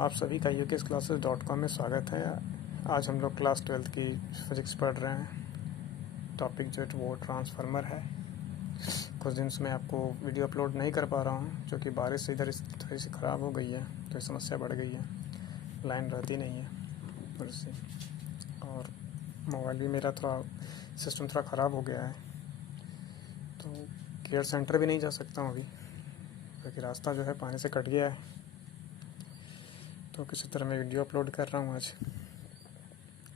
आप सभी का UKSclasses.com में स्वागत है। आज हम लोग क्लास 12th की फिज़िक्स पढ़ रहे हैं। टॉपिक जो है वो ट्रांसफार्मर है। कुछ दिन से मैं आपको वीडियो अपलोड नहीं कर पा रहा हूँ क्योंकि बारिश से इधर थोड़ी सी ख़राब हो गई है, तो ये समस्या बढ़ गई है। लाइन रहती नहीं है थोड़ी सी, और मोबाइल भी मेरा थोड़ा सिस्टम थोड़ा ख़राब हो गया है, तो केयर सेंटर भी नहीं जा सकता हूँ अभी क्योंकि रास्ता जो है पानी से कट गया है। तो किसी तरह मैं वीडियो अपलोड कर रहा हूँ आज।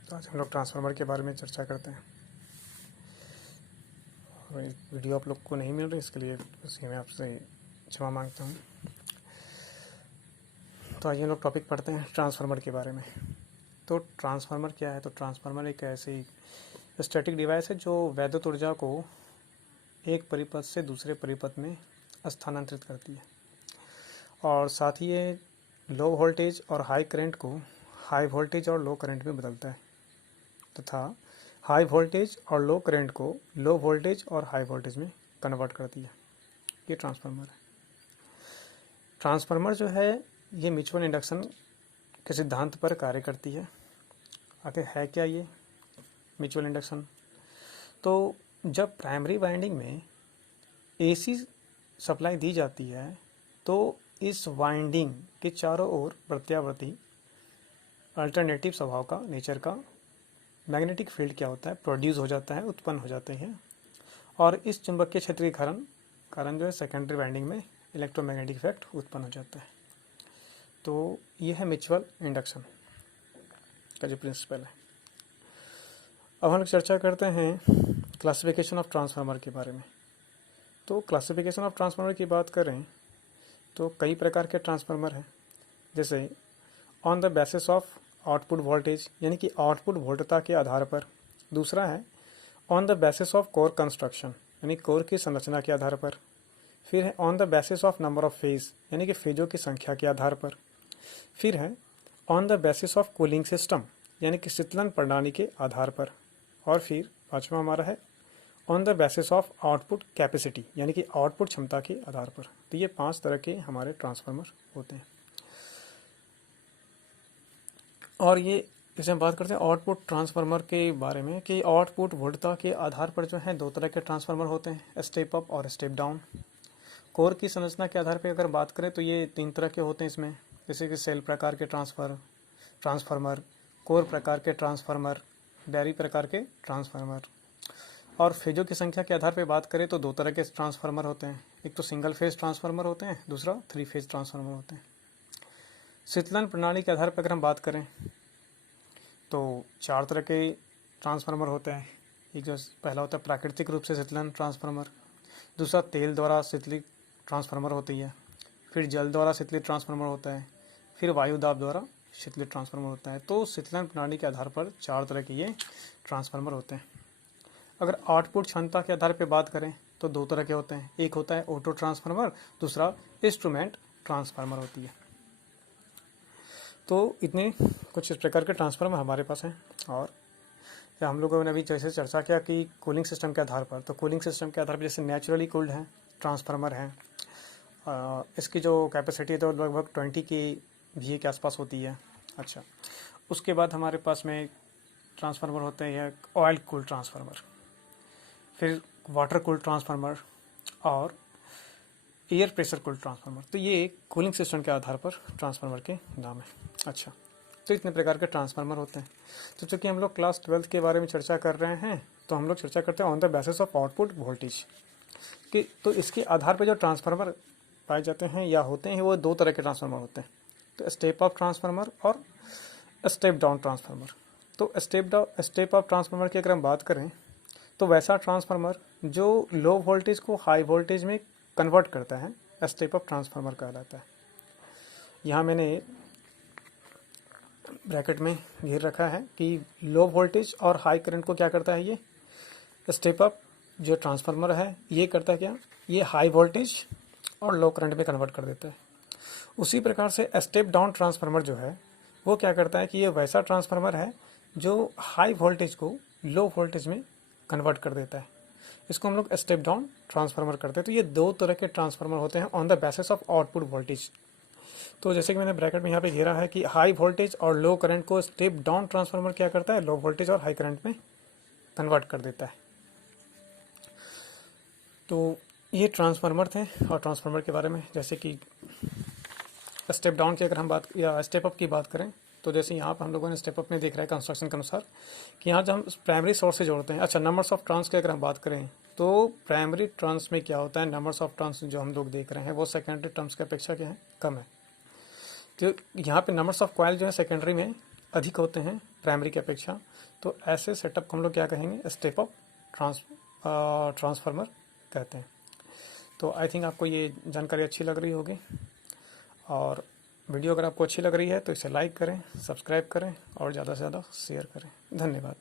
तो आज हम लोग ट्रांसफार्मर के बारे में चर्चा करते हैं। और वीडियो आप लोग को नहीं मिल रही, इसके लिए इसलिए मैं आपसे क्षमा मांगता हूँ। तो आइए हम लोग टॉपिक पढ़ते हैं ट्रांसफार्मर के बारे में। तो ट्रांसफार्मर क्या है? तो ट्रांसफार्मर एक ऐसी स्टैटिक डिवाइस है जो वैद्युत ऊर्जा को एक परिपथ से दूसरे परिपथ में स्थानांतरित करती है, और साथ ही ये लो वोल्टेज और हाई करंट को हाई वोल्टेज और लो करंट में बदलता है, तथा हाई वोल्टेज और लो करंट को लो वोल्टेज और हाई वोल्टेज में कन्वर्ट करती है। ये ट्रांसफार्मर है। ट्रांसफार्मर जो है ये म्यूचुअल इंडक्शन के सिद्धांत पर कार्य करती है। आखिर है क्या ये म्यूचुअल इंडक्शन? तो जब प्राइमरी वाइंडिंग में AC सप्लाई दी जाती है तो इस वाइंडिंग के चारों ओर प्रत्यावर्ती अल्टरनेटिव स्वभाव का नेचर का मैग्नेटिक फील्ड क्या होता है, प्रोड्यूस हो जाता है, उत्पन्न हो जाते हैं, और इस चुंबकीय क्षेत्र के कारण जो है सेकेंडरी वाइंडिंग में इलेक्ट्रोमैग्नेटिक इफेक्ट उत्पन्न हो जाता है। तो यह है म्यूचुअल इंडक्शन का जो प्रिंसिपल है। अब हम लोग चर्चा करते हैं क्लासिफिकेशन ऑफ ट्रांसफार्मर के बारे में। तो क्लासिफिकेशन ऑफ ट्रांसफार्मर की बात करें तो कई प्रकार के ट्रांसफार्मर हैं, जैसे on the basis of output voltage, यानी कि आउटपुट वोल्टता के आधार पर। दूसरा है on the basis of core construction, यानी कोर की संरचना के आधार पर। फिर है on the basis of number of phase, यानी कि फेजों की संख्या के आधार पर। फिर है on the basis of cooling system, यानी कि शीतलन प्रणाली के आधार पर। और फिर पाँचवा हमारा है on the basis of output capacity, यानी कि आउटपुट क्षमता के आधार पर। तो ये 5 तरह के हमारे ट्रांसफार्मर होते हैं। और ये जैसे हम बात करते हैं आउटपुट ट्रांसफार्मर के बारे में कि आउटपुट वोल्टता के आधार पर जो है 2 तरह के ट्रांसफार्मर होते हैं, स्टेप अप और स्टेप डाउन। कोर की संरचना के आधार पर अगर बात करें तो ये 3 तरह के होते हैं इसमें, जैसे कि सेल प्रकार के ट्रांसफार्मर, कोर प्रकार के ट्रांसफार्मर, डायरी प्रकार के ट्रांसफार्मर। और फेजों की संख्या के आधार पर बात करें तो 2 तरह के ट्रांसफार्मर होते हैं, एक तो सिंगल फेज ट्रांसफार्मर होते हैं, दूसरा 3 फेज ट्रांसफार्मर होते हैं। शीतलन प्रणाली के आधार पर अगर हम बात करें तो 4 तरह के ट्रांसफार्मर होते हैं। एक जो पहला होता है प्राकृतिक रूप से शीतलन ट्रांसफार्मर, दूसरा तेल द्वारा शीतलित ट्रांसफार्मर होती है, फिर जल द्वारा शीतलित ट्रांसफार्मर होता है, फिर वायु दाब द्वारा शीतलित ट्रांसफार्मर होता है। तो शीतलन प्रणाली के आधार पर 4 तरह के ये ट्रांसफार्मर होते हैं। अगर आउटपुट क्षमता के आधार पर बात करें तो 2 तरह के होते हैं, एक होता है ऑटो ट्रांसफार्मर, दूसरा इंस्ट्रूमेंट ट्रांसफार्मर होती है। तो इतने कुछ इस प्रकार के ट्रांसफार्मर हमारे पास हैं। और हम लोगों ने अभी जैसे चर्चा किया कि कूलिंग सिस्टम के आधार पर, तो कूलिंग सिस्टम के आधार पर जैसे नेचुरली कूल्ड हैं ट्रांसफार्मर हैं, इसकी जो कैपेसिटी है तो लगभग 20 की VA के आसपास होती है। अच्छा, उसके बाद हमारे पास में ट्रांसफार्मर होते हैं ऑयल कूल ट्रांसफार्मर, फिर वाटर कूल ट्रांसफार्मर और एयर प्रेशर कूल ट्रांसफार्मर। तो ये कूलिंग सिस्टम के आधार पर ट्रांसफार्मर के नाम है। अच्छा, तो इतने प्रकार के ट्रांसफार्मर होते हैं। तो चूँकि हम लोग क्लास 12th के बारे में चर्चा कर रहे हैं तो हम लोग चर्चा करते हैं on the basis of output voltage कि तो इसके आधार पर जो ट्रांसफार्मर पाए जाते हैं या होते हैं वो 2 तरह के ट्रांसफार्मर होते हैं, तो स्टेप अप ट्रांसफार्मर और स्टेप डाउन ट्रांसफार्मर। तो स्टेप अप ट्रांसफार्मर की अगर हम बात करें तो वैसा ट्रांसफार्मर जो लो वोल्टेज को हाई वोल्टेज में कन्वर्ट करता है स्टेप अप ट्रांसफार्मर कहलाता है। यहाँ मैंने ब्रैकेट में घेर रखा है कि लो वोल्टेज और हाई करंट को क्या करता है, ये स्टेप अप जो ट्रांसफार्मर है ये करता है क्या, ये हाई वोल्टेज और लो करंट में कन्वर्ट कर देता है। उसी प्रकार से स्टेप डाउन ट्रांसफार्मर जो है वो क्या करता है कि ये वैसा ट्रांसफार्मर है जो हाई वोल्टेज को लो वोल्टेज में कन्वर्ट कर देता है। इसको हम लोग स्टेप डाउन ट्रांसफार्मर करते हैं। तो ये 2 तरह के ट्रांसफार्मर होते हैं on the basis of output voltage. तो जैसे कि मैंने ब्रैकेट में यहाँ पे घेरा है कि हाई वोल्टेज और लो करंट को स्टेप डाउन ट्रांसफार्मर क्या करता है, लो वोल्टेज और हाई करंट में कन्वर्ट कर देता है। तो ये ट्रांसफार्मर थे, और ट्रांसफार्मर के बारे में जैसे कि स्टेप डाउन की अगर हम बात या स्टेप अप की बात करें, तो जैसे यहाँ पर हम लोगों ने स्टेप अप में देख रहा है कंस्ट्रक्शन के अनुसार कि यहाँ जब हम प्राइमरी सोर्स से जोड़ते हैं। अच्छा, नंबर्स ऑफ टर्न्स की अगर हम बात करें तो प्राइमरी टर्न्स में क्या होता है, नंबर्स ऑफ टर्न्स जो हम लोग देख रहे हैं वो सेकेंडरी टर्म्स की अपेक्षा क्या है, कम है। तो यहाँ पे नंबर्स ऑफ कॉइल जो है सेकेंडरी में अधिक होते हैं प्राइमरी की अपेक्षा। तो ऐसे सेटअप को हम लोग क्या कहेंगे, स्टेप अप ट्रांसफार्मर कहते हैं। तो आई थिंक आपको ये जानकारी अच्छी लग रही होगी, और वीडियो अगर आपको अच्छी लग रही है तो इसे लाइक करें, सब्सक्राइब करें और ज़्यादा से ज़्यादा शेयर करें। धन्यवाद।